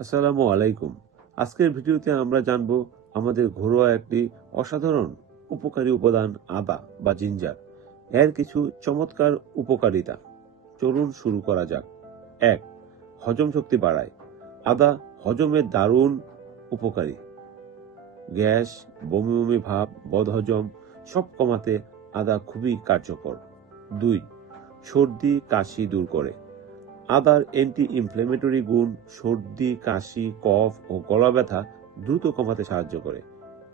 আসসালামু আলাইকুম। আজকের ভিডিওতে আমরা জানব আমাদের ঘরোয়া একটি অসাধারণ উপকারী উপাদান আদা বা জিঞ্জার, এর কিছু চমৎকার উপকারিতা। চলুন শুরু করা যাক। 1. হজম শক্তি বাড়ায়। আদা হজমের দারুণ উপকারী। গ্যাস, বমি বমি ভাব, বদহজম সব কমাতে আদা খুবই কার্যকর। 2. সর্দি কাশি দূর করে। আদার অ্যান্টি ইনফ্ল্যামেটরি গুণ সর্দি, কাশি, কফ ও গলা ব্যথা দ্রুত কমাতে সাহায্য করে।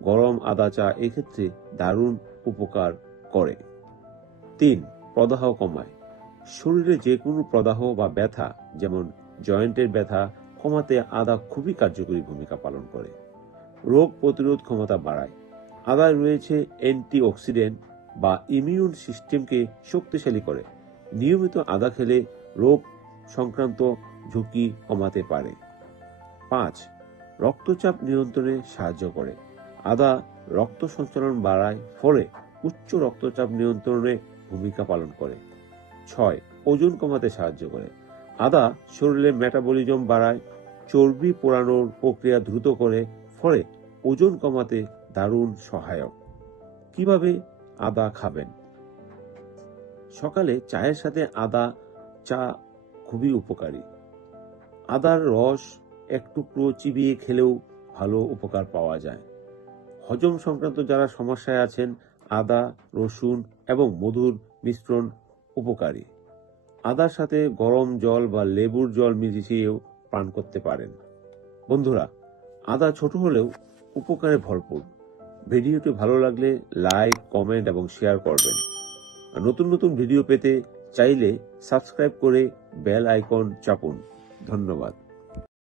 গরম আদা চা এক্ষেত্রে দারুণ উপকার করে। 3. প্রদাহ কমায়। শরীরে যে কোনো প্রদাহ বা ব্যথা, যেমন জয়েন্টের ব্যথা কমাতে আদা খুবই কার্যকরী ভূমিকা পালন করে। রোগ প্রতিরোধ ক্ষমতা বাড়ায়। আদায় রয়েছে অ্যান্টিঅক্সিডেন্ট বা ইমিউন সিস্টেমকে শক্তিশালী করে। নিয়মিত আদা খেলে রোগ সংক্রান্ত ঝুঁকি কমাতে পারে। 5. রক্তচাপ নিয়ন্ত্রণে সাহায্য করে। আদা রক্ত সঞ্চালন বাড়ায়, ফলে উচ্চ রক্তচাপ নিয়ন্ত্রণে ভূমিকা পালন করে। 6. ওজন কমাতে সাহায্য করে। আদা শরীরে মেটাবলিজম বাড়ায়, চর্বি পোড়ানোর প্রক্রিয়া দ্রুত করে, ফলে ওজন কমাতে দারুণ সহায়ক। কিভাবে আদা খাবেন? সকালে চায়ের সাথে আদা চা খুবই উপকারী। আদার রস এক টুকরো চিবিয়ে খেলেও ভালো উপকার পাওয়া যায়। হজম সংক্রান্ত যারা সমস্যায় আছেন, আদা, রসুন এবং মধুর মিশ্রণ উপকারী। আদার সাথে গরম জল বা লেবুর জল মিশিয়েও পান করতে পারেন। বন্ধুরা, আদা ছোট হলেও উপকারে ভরপুর। ভিডিওটি ভালো লাগলে লাইক, কমেন্ট এবং শেয়ার করবেন। নতুন নতুন ভিডিও পেতে চাইলে সাবস্ক্রাইব করে বেল আইকন চাপুন। ধন্যবাদ।